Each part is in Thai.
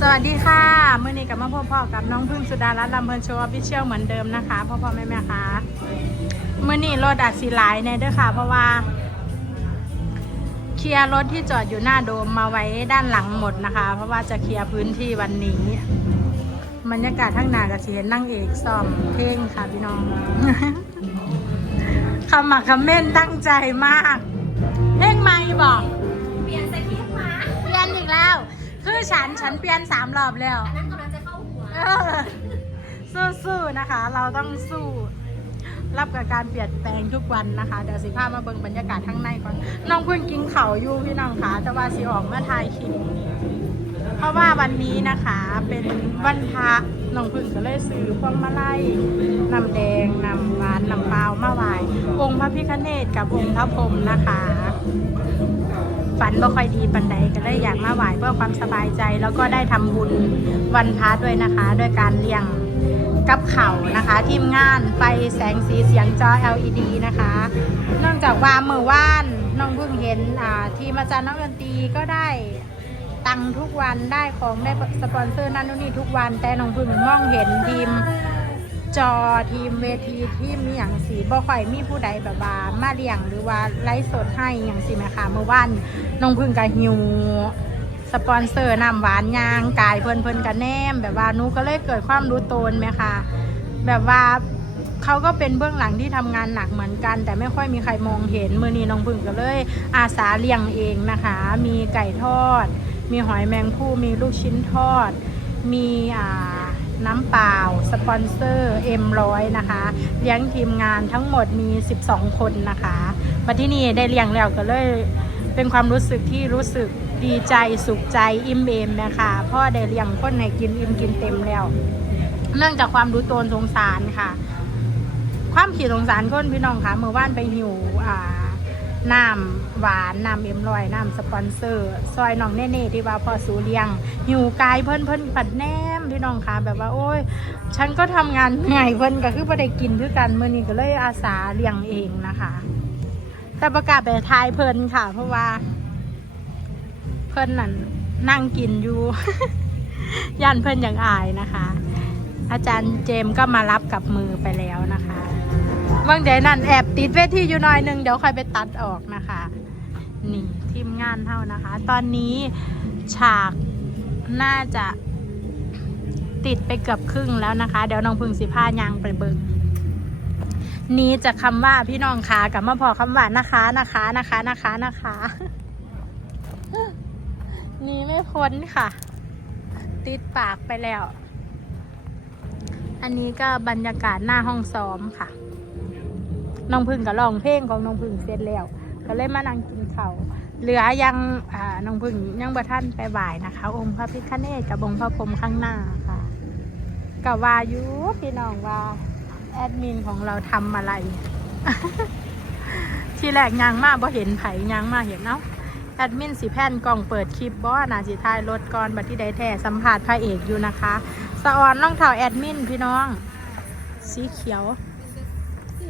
สวัสดีค่ะมื่อนี้กับมาพ่อพ่อกับน้องพึ่งสุดารัตน์ลำเพลินโชว์ออฟฟิเชียลเหมือนเดิมนะคะพ่อพ่อแม่แม่คะมื่อนี้รถอัดสีหลายในเด้อค่ะ เพราะว่า เคลียร์รถที่จอดอยู่หน้าโดมมาไว้ด้านหลังหมดนะคะ เพราะว่าจะเคลียร์พื้นที่วันนี้บรรยากาศข้างหน้ากับเสียนนั่งเอกซ้อมเพลงค่ะพี่น้องคำหมักคำเม่นตั้งใจมาก เพลงไม่บอกเปลี่ยนสคริปต์มาเปลี่ยนอีกแล้ว คือฉันฉันเปลี่ยนสามรอบแล้ว อันนั้นกำลังจะเข้าหัวเออสู้ๆนะคะ เราต้องสู้ รับกับการเปลี่ยนแปลงทุกวันนะคะ เดี๋ยวสิพามาเบิ่งบรรยากาศข้างในก่อน น้องเพิ่งกินเข่าวอยู่พี่น้องคะแต่ว่าสิออกมาถ่ายคลิปเพราะว่าวันนี้นะคะเป็นวันพระน้องพึ่งก็เลยซื้อพวงมาลัยน้ำแดงน้ำหวานน้ำเปล่ามาไหว้องค์พระพิฆเนศกับองค์พระพรหมนะคะ ฝันบ่ค่อยดีปันใดก็เลยอยากมาไหว้เพื่อความสบายใจ แล้วก็ได้ทำบุญวันพระด้วยนะคะ ด้วยการเลี้ยงกับเข่านะคะ ทีมงานไฟแสงสีเสียงจอ LED นะคะ นองจากว่าเมื่อวานน้องเพิ่งเห็นทีมอาจารย์นักดนตรีก็ได้ตังทุกวันได้ของได้สปอนเซอร์นั่นนู่นนี่ทุกวัน แต่น้องเพิ่งมองเห็นทีม จอทีมเวทีทีมมีอย่างสีบ่ค่อยมีผู้ใดแบบว่ามาเลี้ยงหรือว่าไลฟ์สดให้อย่างสิแม่ค่ะเมื่อวานน้องพึ่งกับฮิวสปอนเซอร์น้ำหวานยางกายเพิ่นเพิ่นกันแนม แบบว่านูก็เลยเกิดความรู้ตนไหมคะแบบว่าเขาก็เป็นเบื้องหลังที่ทำงานหนักเหมือนกัน แต่ไม่ค่อยมีใครมองเห็นมือนี้น้องพึ่งก็เลย อาสาเลี้ยงเองนะคะ มีไก่ทอด มีหอยแมงผู้มีลูกชิ้นทอด มีอ่า น้ำเปล่า สปอนเซอร์ M100 นะคะ เลี้ยงทีมงานทั้งหมดมี 12 คนนะคะมาที่นี่ได้เลี้ยงแล้วก็เลยเป็นความรู้สึกที่รู้สึกดีใจสุขใจอิ่มเอมนะคะพ่อได้เลี้ยงคนให้กินอิ่มกินเต็มแล้ว เนื่องจากความรู้ตนสงสารค่ะ ความขีดสงสารคนพี่น้องคะเมื่อวานไปหิวอ่า น้ำหวานน้ำเอ็มลอยน้ำสปอนเซอร์ ซอยน้องเน่ๆที่ว่าพอสูเลียง หิวกายเพิ่นเพิ่นปัดแนมพี่น้องคะแบบว่า โอ้ย ฉันก็ทำงานเหนื่อยเพิ่นก็คือบ่ได้กินคือกันมื้อนี้ก็เลยอาสาเลี้ยงเองนะคะ แต่ประกาศไปทายเพิ่นค่ะ เพราะว่า เพิ่นนั่นนั่งกินอยู่ย่านเพิ่นอย่างอายนะคะ อาจารย์เจมก็มารับกับมือไปแล้วนะคะ บางเดี๋ยวนั่นแอบติดเวทีอยู่หน่อยหนึงเดี๋ยวค่อยไปตัดออกนะคะ นี่ทีมงานเท่านะคะ ตอนนี้ฉากน่าจะติดไปเกือบครึ่งแล้วนะคะ เดี๋ยวน้องพึ่งสิผ้ายางไปเบิกนี้จะคำว่าพี่น้องขากับมาพอคำว่านะคะนะคะนะคะนะคะนะคะนี่ไม่พ้นค่ะ ติดปากไปแล้ว อันนี้ก็บรรยากาศหน้าห้องซ้อมค่ะ น้องพึ่งก็ร้องเพลงของน้องพึ่งเสร็จแล้ว ก็เลยมานั่งกินเขาวเหลือยังอ่าน้องพึ่งยังบ่ท่านไปบ่ายนะคะ องค์พระพิฆเนศกับองค์พระพรหมข้างหน้าค่ะกับว่าอยุพี่น้องว่าแอดมินของเราทำอะไร ที่แรกยังมาบ่เห็นไผยังมาเห็นเนาะแอดมินสีแผ่นกล่องเปิดคลิปบ่นาสิทายรถก่อนบัดที่ใดแท้สัมผัสพระเอกอยู่นะคะ สะออนล่องเท้าแอดมินพี่น้อง สีเขียว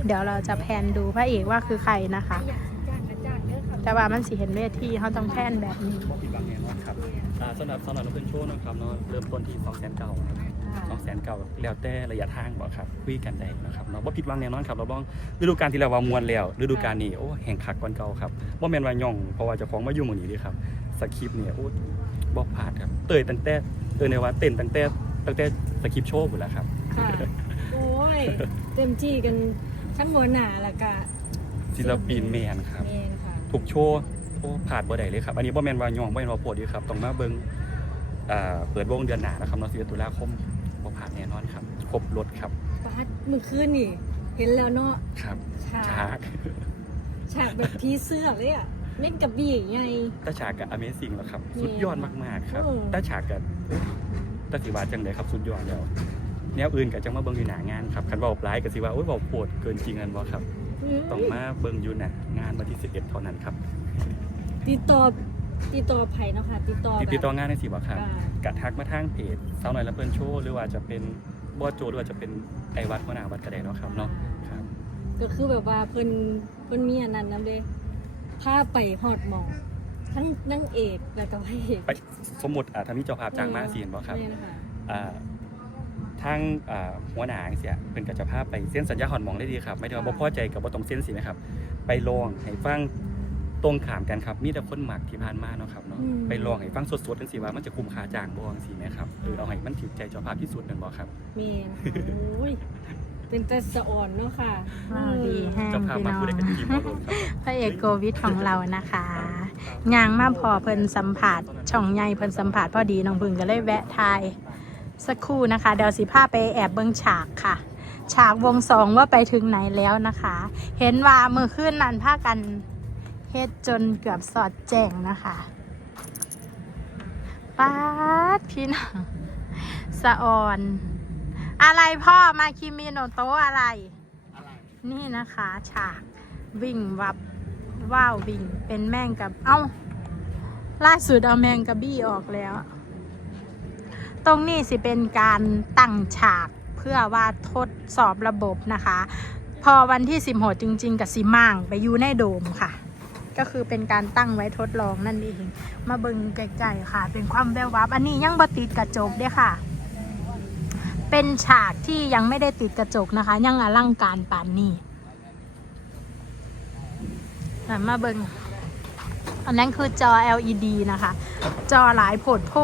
เดี๋ยวเราจะแพนดูพระเอกว่าคือใครนะคะอยากจ้างอาจารย์เด้อค่ะแต่ว่ามันสีเห็นเวทีเขาต้องแพนแบบนี้บอกผิดหวังแน่นอนครับอ่าสำหรับสำหรับนักเพื่อนโชว์นะครับเนาะเริ่มต้นที่2 0 0 0 0เก่าสองแสนเก่าแล้วแต่ระยะทางบอกครับคุยกันได้นะครับเนาะว่าผิดหวังแน่นอนครับเราบ้องฤดูกาลที่แล้วว่ามวนแล้วฤดูกาลนี้โอ้แห่งคักกว่าเก่าครับว่าแมนว่าย่องเพราะว่าเจะของมาอยู่หมู่นี้เดีครับสคริปต์เนี่ยโอ้บ่ผ่านครับเตยตั้งแต่เตยในว่าเต้นตั้งแต่ตั้งแต่สคริปต์โชว์หมดแล้วครับค่ะโอ้ยเต็มที่กัน ทั้งหัวหน้าแล้วก็ศิลปินแมนครับ เมนค่ะ ถูกโชว์โอ้ผ่านบ่ได้เลยครับ อันนี้บ่แม่นว่าย่องบ่แม่นว่าโปรดอยู่ครับต้องมาเบิ่งอ่าเปิดวงเดือนหน้านะครับเนาะ11ตุลาคมบ่ผ่านแน่นอนครับ ครบรถครับ ปาดเมื่อคืนนี่ เห็นแล้วเนาะ ครับฉาก ฉากฉากแบบพีเสื้อเลยอะเล่นกับบี้ไง ตาฉากกับ Amazing แล้วครับนี่สุดยอดมากๆครับโอ้ ตาฉากกับตาสิว่าจังไดครับ สุดยอดแล้ว แนวอื่นก็จังมาเบิ่งอยู่หน้างานครับคันเว้าหลายก็สิว่าโอ้ยเว้าโปรดเกินจริงอันบ่ครับต้องมาเบิ่งอยู่หน้างานวันที่11เท่านั้นครับ ติดต่อติดต่อไผ่เนาะค่ะติดต่อติดต่องานได้สิบ่ครับอ่ากะทักมาทางเพจสาวน้อยและเพื่อนโชว์หรือว่าจะเป็นบอสโจหรือว่าจะเป็นไอวัดหัวหน้าวัดกระไดเนาะครับเนาะครับ ก็คือแบบว่าเพิ่นเพิ่นมีอันนั้นนำเด้พาไปฮอดหมองทั้งนางเอกแล้วก็พระเอกไปสมมุติอ่าถ้ามีเจ้าภาพจ้างมาสิเห็นบ่ครับนี่นะคะอ่า ทางอ่าหัวหน้าจังซี่เป็นกับเจ้าภาพไปเซ็นสัญญาหอนหมองได้ดีครับ ไม่ได้ว่าบ่พอใจกับบ่ต้องเซ็นสินะครับ ไปลองให้ฟังตรงขามกันครับมีแต่คนหมักที่ผ่านมาเนาะครับเนาะไปลองให้ฟังสดๆจังซี่ว่ามันจะคุ้มค่าจ้างบ่จังซี่แหมครับเออเอาให้มันถูกใจเจ้าภาพที่สุดนั่นบ่ครับเมนโอ้ยเป็นตะสะอ่อนเนาะค่ะว้าวดีแห้งเจ้าภาพพี่มาน้องพูดได้เป็นทีมบ่โดนครับพระเอกโกวิทของเรานะคะยางมาพอเพิ่นสัมผัสช่องใหญ่เพิ่นสัมผัสพอดีน้องพึ่งก็เลยแวะทาย สักครู่นะคะ เดี๋ยวสิพาไปแอบเบิ้งฉากค่ะ ฉากวงสองว่าไปถึงไหนแล้วนะคะ เห็นว่ามือขึ้นนั้นพากันเฮ็ดจนเกือบสอดแจ้งนะคะป๊าดพี่น้องสะออน อะไรพ่อมาคิมิโนโตะอะไร นี่นะคะ ฉากวิ่งวับว่าววิ่งเป็นแมงกับ เอ้า ล่าสุดเอาแมงกะบี้ออกแล้ว ตรงนี้สิเป็นการตั้งฉากเพื่อว่าทดสอบระบบนะคะ พอวันที่สิบหดจริง ๆ กับสิมั่งไปอยู่ในโดมค่ะ ก็คือเป็นการตั้งไว้ทดลองนั่นเองมาเบิงไกลๆค่ะ เป็นความแวววับอันนี้ยังบติดกระจกเด้อค่ะ เป็นฉากที่ยังไม่ได้ติดกระจกนะคะ ยังอลังการปานนี้มาเบิงอันนั้นคือจอ LED นะคะ จอหลายโผดโพ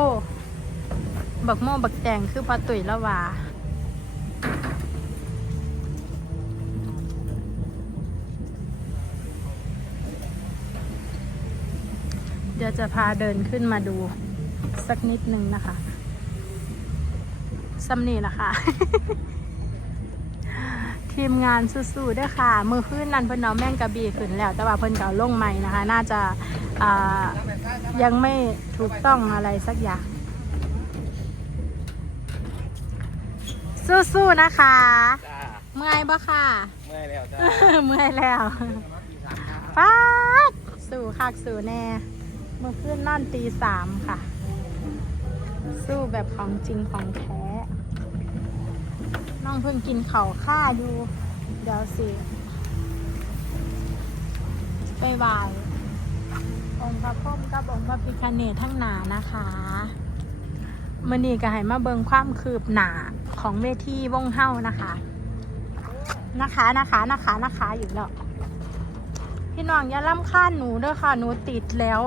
บักโม่บักแดงคือพอตุ๋ยละวาเดี๋ยวจะพาเดินขึ้นมาดูสักนิดนึงนะคะซัมนี่นะคะ ทีมงานสู้ๆด้วยค่ะ มือขึ้นนันเพิ่นเอาแม่งกระบี่ขึ้นแล้ว แต่ว่าเพิ่นเก่าลงใหม่นะคะ น่าจะายังไม่ถูกต้องอะไรสักอย่าง สู้ๆนะคะ จ้าเมื่อยบ่ค่ะ เมื่อยแล้วจ้าเมื่อยแล้วป๊าดสู่คักสู่แน่เมื่อคืนนอนตีสามค่ะ สู้แบบของจริงของแท้ น้องเพิ่งกินเข่าวค่าอยู่เดี๋ยวสิไปไหวายองค์พระพรหมกับองค์พระพิคเนตทั้งหนานะคะมื่อนี้ก็ให้มาเบิงความคืบหนา ของเวทีวงเฮ้านะคะ นะคะนะคะนะคะนะคะอยู่แล้วพี่น้องอย่าล่ำค่าหนูเด้อค่ะ หนูติดแล้ว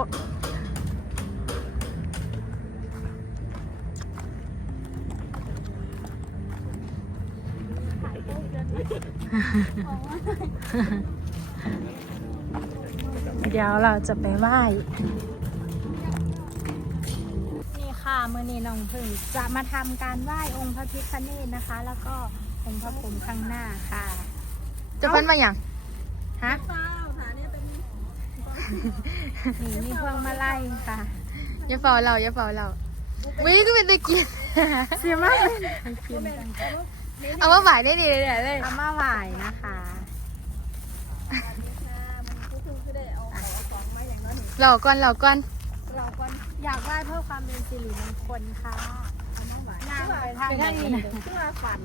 เดี๋ยวเราจะไปไหว้ มือนี้น้องพึ่งจะมาทำการไหว้องค์พระพิฆเนศนะคะ แล้วก็องค์พระพรหมข้างหน้าค่ะ จะเป็นมาอย่างฮะ เปล่าค่ะเนี่ยเป็นนี่มีพวงมาลัยค่ะ อย่าเฝ้าเราอย่าเฝ้าเราวิ่งก็เป็นตะเกียบเสียมากเลยเอาว่าหมายได้ดีเลยเนี่ยเลยเอามาไหว้นะคะเราก่อนเราก่อนเราก็ อยากไหว้เพื่อความเป็นสิริมงคลค่ะนางไปทางไหนนะเพื่อฝัน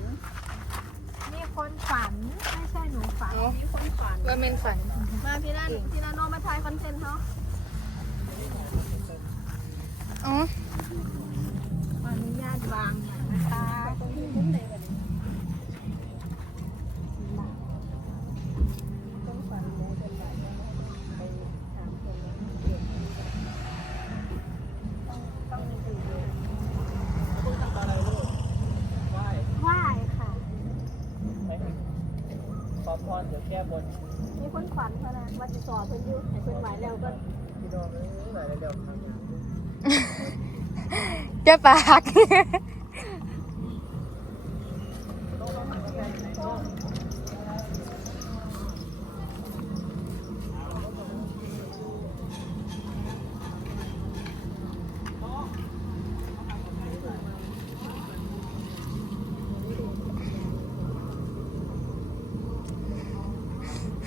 มีคนฝันไม่ใช่หนูฝันมีคนฝันว่าเมนฝัน มาพี่นันพี่นันโนมาถ่ายคอนเทนต์เขาอ๋อขออนุญาตวางนะคะ ไหว้ค่ะ ขอพรเดี๋ยวแก้บนมีคนฝันเท่านั้นว่าจะสอบเพิ่นอยู่ให้เพิ่นไหวแล้วก็พี่น้องเอ้ยหน่อยเร็วๆทำงานเจ้าปาก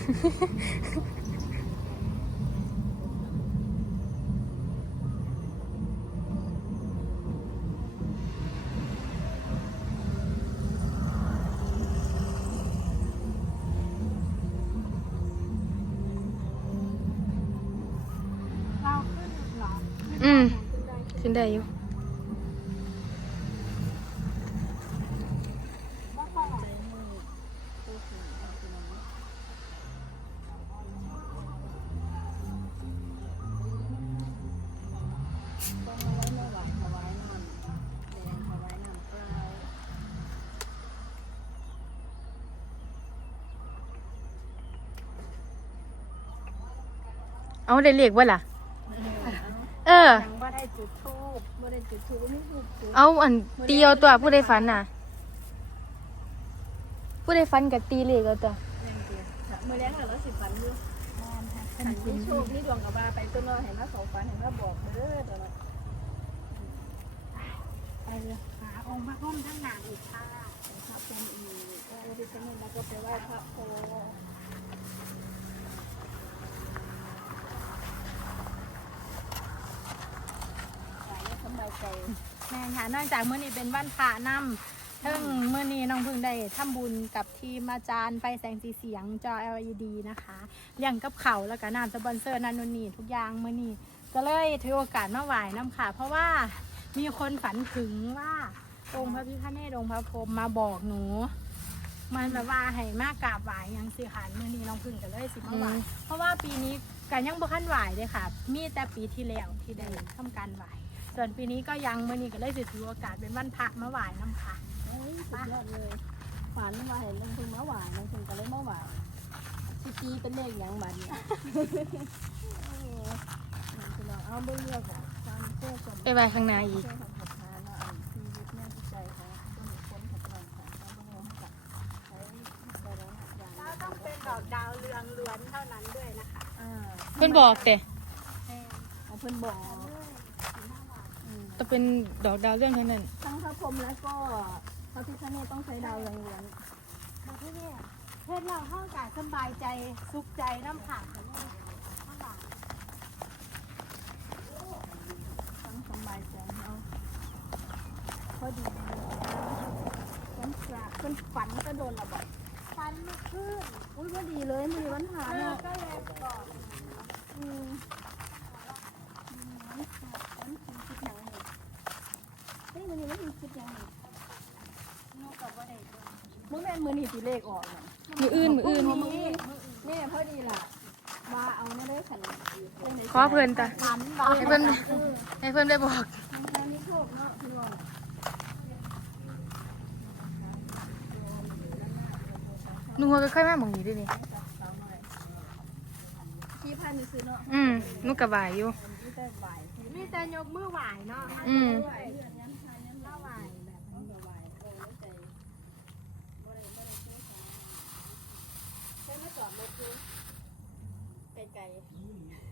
เราขึ้นขึ้นได้อยู่ เอาได้เลขบ่ล่ะ เออยังบ่ได้จุดธูปบ่ได้จุดธูปไม่ถูกจุดเอาอันตีเอาตัวผู้ใดฝันน่ะ ผู้ใดฝันกับตีเลขเอาตัวยังเดียวมื้อแรงแล้วเราสิฝันอยู่ขันมีโชคมีดวงกับว่าไปต้นน้อยเห็นว่าเขาฝันเห็นว่าบอกเด้อตลอดไปเลยหาองค์พระพุ่มทั้งหนังอีกค่ะพระพรหมอีกก็เราไปเจอแล้วก็ไปไหว้พระโพธิ์ขาย ให้สบายใจแม่นค่ะนอกจากมื้อนี้เป็นวันพระนำซึ่งมื้อนี้น้องเพึ่งได้ทำบุญกับทีมอาจารย์ไฟแสงสีเสียงจอ LED นะคะเลี้ยงกับเขาวแล้วก็น้ำสปอนเซอร์นันนนนี่ทุกอย่างมื้อนี้ก็เลยถือโอกาสมาไหว้น้ำค่ะ เพราะว่ามีคนฝันถึงว่าองค์พระพิฆเนศองค์พระพรหมมาบอกหนู มันแบบว่าให้มากราบไหว้หยังสิค่ะมื้อนี้น้องพึ่งก็เลยสิมาไหว้อืมเพราะว่าปีนี้กันยังบ่คันไหวเลยค่ะ มีแต่ปีที่แล้วที่ได้ทำการไหว ส่วนปีนี้ก็ยังมื่อนี้ก็เลยสิถือโอกาสเป็นวันพระมาไหวน้ำค่ะเอ้ยสุดยอดเลยฝันว่าเห็นลงทุนมาหวานลงทุนก็เลยมาหวานสิตีเป็นเลขหยังบัดเนี่ยเออคุณลองเอาเบิ่งเลือกอะความเชื่อส่วนไปไว้ข้างหน้าอีกเชื่อของศรัทธาเนาะอันที่ยึดแน่นจิตใจของคนคนขับรถของเขาเมืองกับใช้แต่ละอย่างแล้วต้องเป็นดอกดาวเรืองล้วนเท่านั้นด้วยนะคะอ่าเพิ่นบอกแต่เอาเพิ่นบอก เป็นดอกดาวเรื่องเท่านั้น ทั้งพระพรหมแล้วก็พระพิฆเนศต้องใช้ดาวเรืองล้วนมาที่นี่เพื่อเราเข้ากาสบายใจสุขใจน้ำผักกันเลยน้ำหวานทั้งสบายใจเนาพอดีวันพระเพิ่นฝันก็โดนระบาดฟันเมื่อคืนอุ้ยก็ดีเลยมีวันพระเนาะก็เลยก่อนอืมอืมวันพระวันคิดคิดหยังนี่ เฮ้ยวันนี้วันนี้คิดหยังนี่นูกับว่าได้ด้วยมื่อแม่นมือนี่ตีเลขออกน่ะมืออื่นมืออื่นมือนี้แม่พอดีล่ะว่าเอาไม่ได้ขันขอเพิ่นจ้ะฝันบอกให้เพิ่นเออให้เพิ่นได้บอกมันแค่นี้โชคเนาะพี่ว่าหนูก็เคยมาหมองนี้ด้วยนี่ที่พันนี่ซื้อเนาะอืมหนูก็บ่ายอยู่ที่แต่บ่ายที่มีแต่ยกมือไหวเนาะอืม ไหวเดือนยันทานยันละไหวแบบนั้นก็ไหวโอ้ยใจบ่ได้บ่ได้ซื้อของใช้มาจอดรถคือ ไ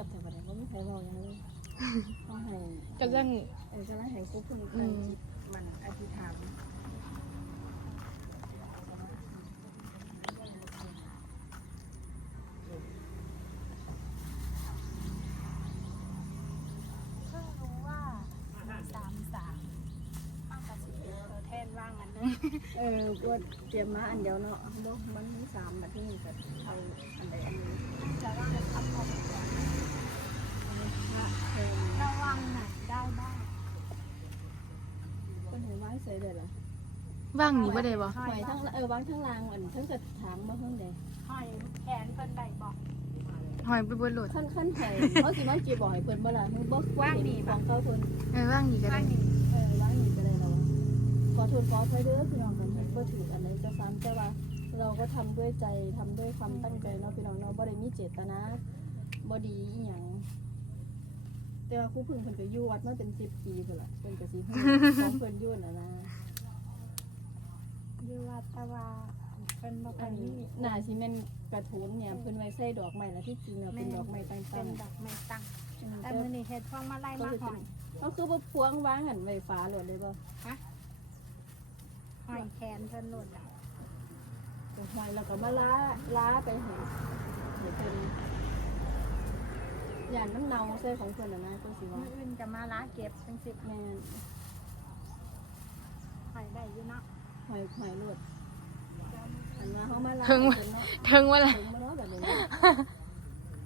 หยียบแต่ประเดี๋ยวก็ไม่ใครบอกอย่างนี้ต้องให้กำลังเออกำลังให้กุ๊กคุณอืมมันอธิษฐานเพิ่งรู้ว่าสามสามมากกว่าสิบเอ็ดตัวแทนว่างอันนึงเออก็เตรียมมาอันเดียวเนาะบ่มันมีสามแบบที่นี่ก็เอาอันใดอันนึงจะว่าจะทำของ อันนี้พระเพลง ระวังไหนได้บ้าง คนเห็นว่า ใส่เลยเหรอว่างนี้บ่ได้บ่หอยทั้งเออวางทั้งรางอันทั้งกระถางมาเพิ่งเดยห้อยแขนเพิ่นได้บอกหอยไปเบนโหลดขั้นขั้นไข่เขาสิมาจีบ่อยเพิ่นบ่ล่ะมึงบ่ว่างดีของเขาเพิ่นเออว่างนี้ก็ได้เออว่างนี่ก็ได้แล้วขอโทษขออภัยเด้อพี่น้องกันบ่ถืออันใดจะซ้ำแต่ว่าเราก็ทำด้วยใจทำด้วยความตั้งใจเนาะพี่น้องเนาะบ่ได้มีเจตนาบ่ดีอีหยังแต่ว่าครูพึ่งเพิ่นก็อยู่วัดมาเป็น10ปีพุ่นล่ะเพิ่นก็สิฮู้ของเพิ่นอยู่น่ะนะ อยู่วัดแตะวาเป็นบ่อัค่อนยนี้มีน่าสิแม่นกระทุนเนี่ยเพิ่นไว้ใส่ดอกไม้แล้วที่จริงแล้วเป็นดอกไม้ต่างเป็นๆดอกไม้ตั้งอืมแต่แต่มื้อนี้เฮ็ดพวงมาลัยมาห้อยเอาคือบ่พวงวางหันไว้ฟ้าโลดเลยบ่ห้อยแขนเพิ่นโลดอะไปห้อยแล้วก็มาล้าล้าไปให้ให้เพิ่นย่านมันเน่าใส่ของเพิ่นน่ะนะเพิ่นสิว่ามื้ออื่นจะมาล้าเก็บจังสิแม่นห้อยได้อยู่เนาะ หอยหอยโลดอันว่าเฮามาล้าถึงเพิ่นเนาะถึงว่าล่ะถึงมาเนาะแบบนี้เนาะ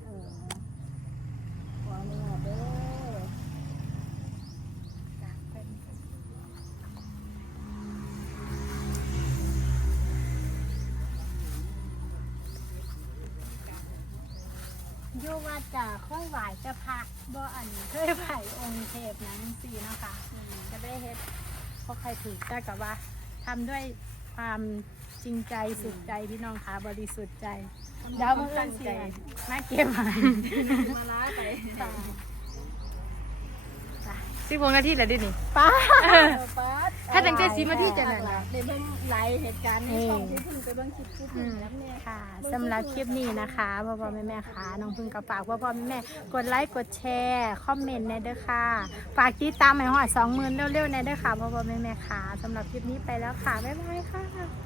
เออขออนุญาตเด้อจ้ะเพิ่นอยู่วัดจะค่อยไหวจะพักบ่อันเคยไหวองค์เทพนั้นสิเนาะค่ะจะได้เฮ็ดเพราะใครถือแต่กับว่า ทำด้วยความจริงใจสุดใจพี่น้องค่ะบริสุทธิ์ใจเดี๋ยวมาเอื้อนสิมาเก็บมามาล้าไปจ้ะ สิบหกนาทีแล้วดินี่ ป้าป๊าดถ้าตั้งใจสีมาที่จะนั่นหลาน่ะยได้เบิ่งหลายเหตุการณ์ในช่องที่เพิ่งไปเบิ่งคลิปที่เพิ่งแล้วเนี่ย ค่ะสำหรับคลิปนี้นะคะพ่อพ่อแม่แม่ค่ะน้องพึ่งกับฝากพ่อพ่อแม่แม่กดไลค์กดแชร์คอมเมนต์ในเด้อค่ะฝากติดตามให้หอดสองหมื่นเร็วๆในเด้อค่ะพ่อพ่อแม่แม่ค่ะสำหรับคลิปนี้ไปแล้วค่ะบ๊ายบายค่ะ